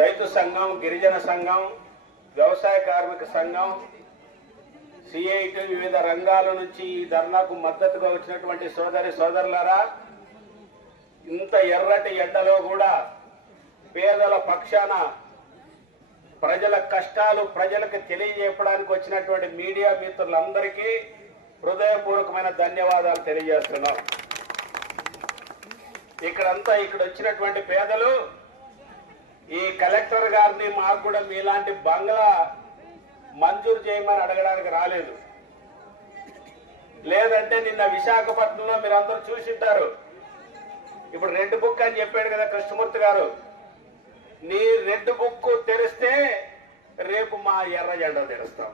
రైతు సంఘం, గిరిజన సంఘం, వ్యవసాయ కార్మిక సంఘం, సిఐటి వివిధ రంగాల నుంచి ఈ ధర్నాకు మద్దతుగా వచ్చినటువంటి సోదరులారా, ఇంత ఎర్రటి ఎండలో కూడా పేదల పక్షాన ప్రజల కష్టాలు ప్రజలకు తెలియజేయడానికి వచ్చినటువంటి మీడియా మిత్రులందరికీ హృదయపూర్వకమైన ధన్యవాదాలు తెలియజేస్తున్నాం. ఇక్కడ వచ్చినటువంటి పేదలు ఈ కలెక్టర్ గారిని మాకు కూడా మీలాంటి బంగ్లా మంజూరు చేయమని అడగడానికి రాలేదు. లేదంటే నిన్న విశాఖపట్నంలో మీరందరూ చూసింటారు. ఇప్పుడు రెడ్ బుక్ అని చెప్పాడు కదా కృష్ణమూర్తి గారు. నీ రెడ్ బుక్ తెరిస్తే రేపు మా ఎర్ర జెండా తెరుస్తాం.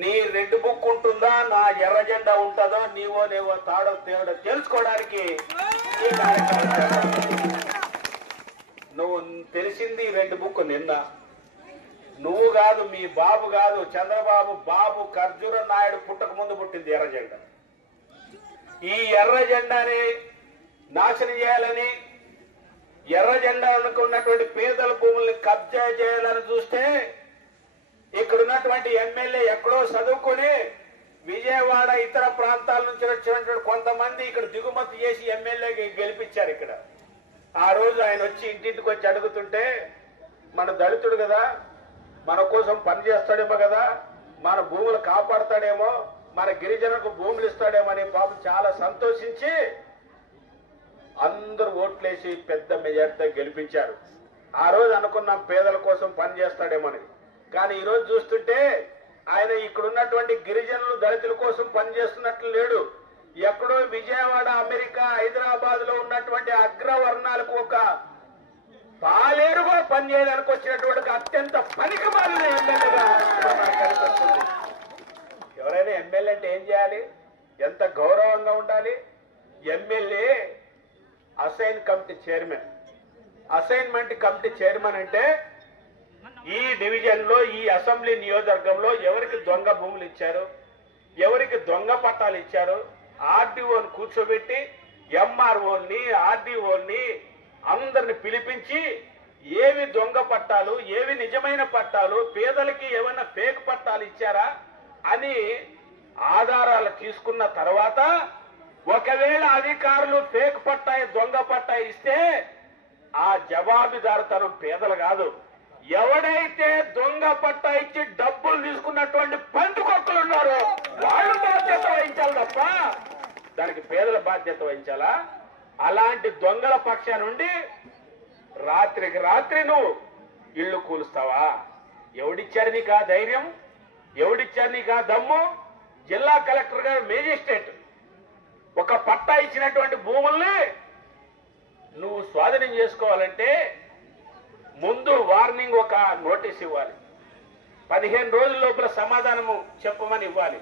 నీ రెడ్ బుక్ ఉంటుందా, నా ఎర్ర జెండా ఉంటుందో, నీవో తాడో తేడో తెలుసుకోవడానికి ఈ కార్యక్రమం. నువ్వు తెలిసింది రెడ్ బుక్ నిన్న. నువ్వు కాదు, మీ బాబు కాదు, చంద్రబాబు బాబు ఖర్జూర నాయుడు పుట్టక ముందు పుట్టింది ఎర్ర జెండా. ఈ ఎర్ర జెండాని నాశనం చేయాలని, ఎర్ర జెండా అనుకున్నటువంటి పేదల భూముల్ని కబ్జా చేయాలని చూస్తే ఇక్కడ ఉన్నటువంటి ఎమ్మెల్యే ఎక్కడో చదువుకుని విజయవాడ ఇతర ప్రాంతాల నుంచి వచ్చినటువంటి కొంతమంది ఇక్కడ దిగుమతి చేసి ఎమ్మెల్యేకి గెలిపించారు. ఇక్కడ ఆ రోజు ఆయన వచ్చి ఇంటింటికి వచ్చి అడుగుతుంటే, మన దళితుడు కదా, మన కోసం పనిచేస్తాడేమో కదా, మన భూములు కాపాడతాడేమో, మన గిరిజనులకు భూములు ఇస్తాడేమో అని పాపం చాలా సంతోషించి అందరూ ఓట్లేసి పెద్ద మెజార్టీతో గెలిపించారు. ఆ రోజు అనుకున్నాం పేదల కోసం పనిచేస్తాడేమని. కానీ ఈరోజు చూస్తుంటే ఆయన ఇక్కడ ఉన్నటువంటి గిరిజనులు దళితుల కోసం పనిచేస్తున్నట్లు లేడు. ఎక్కడో విజయవాడ, అమెరికా, హైదరాబాద్ లో ఉన్నటువంటి అగ్రవర్ణాలకు ఒక పాలేరుగా పనిచేయడానికి వచ్చినటువంటి అత్యంత పనికిమాలిన ఎమ్మెల్యేగా కనిపిస్తుంది. ఎవరైనా ఎమ్మెల్యే అంటే ఏం చేయాలి? ఎంత గౌరవంగా ఉండాలి? ఎమ్మెల్యే అసైన్మెంట్ కమిటీ చైర్మన్ అంటే ఈ డివిజన్ లో, ఈ అసెంబ్లీ నియోజకవర్గంలో ఎవరికి దొంగ భూములు ఇచ్చారు, ఎవరికి దొంగ పట్టాలు ఇచ్చారు, ఆర్డీఓని కూర్చోబెట్టి ఎంఆర్ఓని, ఆర్డీఓని అందరిని పిలిపించి ఏవి దొంగ పట్టాలు, ఏవి నిజమైన పట్టాలు, పేదలకి ఏమైనా ఫేక్ పట్టాలు ఇచ్చారా అని ఆధారాలు తీసుకున్న తర్వాత, ఒకవేళ అధికారులు ఫేక్ పట్టాయి, దొంగ పట్టాయి ఇస్తే ఆ జవాబుదారుతనం పేదలు కాదు, ఎవడైతే దొంగ పట్టా ఇచ్చి డబ్బులు తీసుకున్నటువంటి పందుకొక్కలు ఉన్నారో వాళ్ళు బాధ్యత వహించాలి తప్ప దానికి పేదల బాధ్యత వహించాలా? అలాంటి దొంగల పక్ష నుండి రాత్రికి రాత్రి నువ్వు ఇళ్లు కూలుస్తావా? ఎవడిచ్చారు నీకు ఆ ధైర్యం? ఎవడిచ్చారు నీకు ఆ దమ్ము? జిల్లా కలెక్టర్ గారు, మేజిస్ట్రేట్ ఒక పట్టా ఇచ్చినటువంటి భూముల్ని నువ్వు స్వాధీనం చేసుకోవాలంటే ముందు వార్నింగ్, ఒక నోటీస్ ఇవ్వాలి. 15 రోజుల లోపల సమాధానము చెప్పమని ఇవ్వాలి.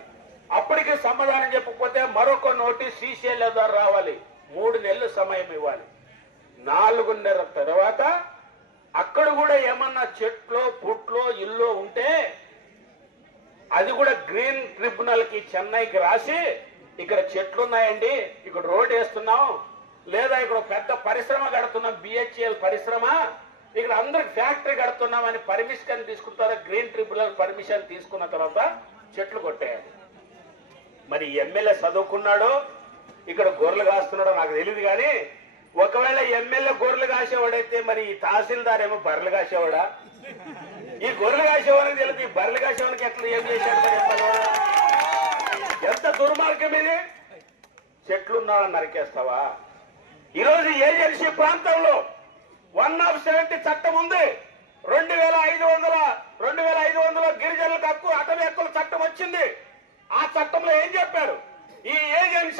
అప్పటికి సమాధానం చెప్పకపోతే మరొక నోటీస్ సీసీఎల్ ద్వారా రావాలి. 3 నెలలు సమయం ఇవ్వాలి. 4 నెలల తర్వాత అక్కడ కూడా ఏమన్నా చెట్లో, పుట్లో, ఇల్లు ఉంటే అది కూడా గ్రీన్ ట్రిబ్యునల్ కి, చెన్నైకి రాసి, ఇక్కడ చెట్లు ఉన్నాయండి, ఇక్కడ రోడ్ వేస్తున్నాం, లేదా ఇక్కడ పెద్ద పరిశ్రమ కడుతున్నాం, బిహెచ్ఎల్ పరిశ్రమ, ఇక్కడ అందరికి ఫ్యాక్టరీ కడుతున్నామని పర్మిషన్ తీసుకుంటారా? గ్రీన్ ట్రిబ్యునల్ పర్మిషన్ తీసుకున్న తర్వాత చెట్లు కొట్టేయాలి. మరి ఎమ్మెల్యే చదువుకున్నాడో ఇక్కడ గొర్రెలు కాస్తున్నాడో నాకు తెలియదు. కానీ ఒకవేళ ఎమ్మెల్యే గొర్రెలు కాసేవాడైతే మరి ఈ తహసీల్దార్ ఏమో బర్రెలు కాసేవాడా? ఈ గొర్రెలు కాసేవాడికి తెలియదు, ఈ బర్రెలు కాసేవాడికి ఎట్లా ఏం చేశాడు? ఎంత దుర్మార్గం ఇది! చెట్లున్నాడని నరికేస్తావా? ఈరోజు ఏజెన్సీ ప్రాంతంలో 170 చట్టం ఉంది. 2500 గిరిజనులకు హక్కు, అటవీ హక్కుల చట్టం వచ్చింది. ఆ చట్టంలో ఏం చెప్పారు?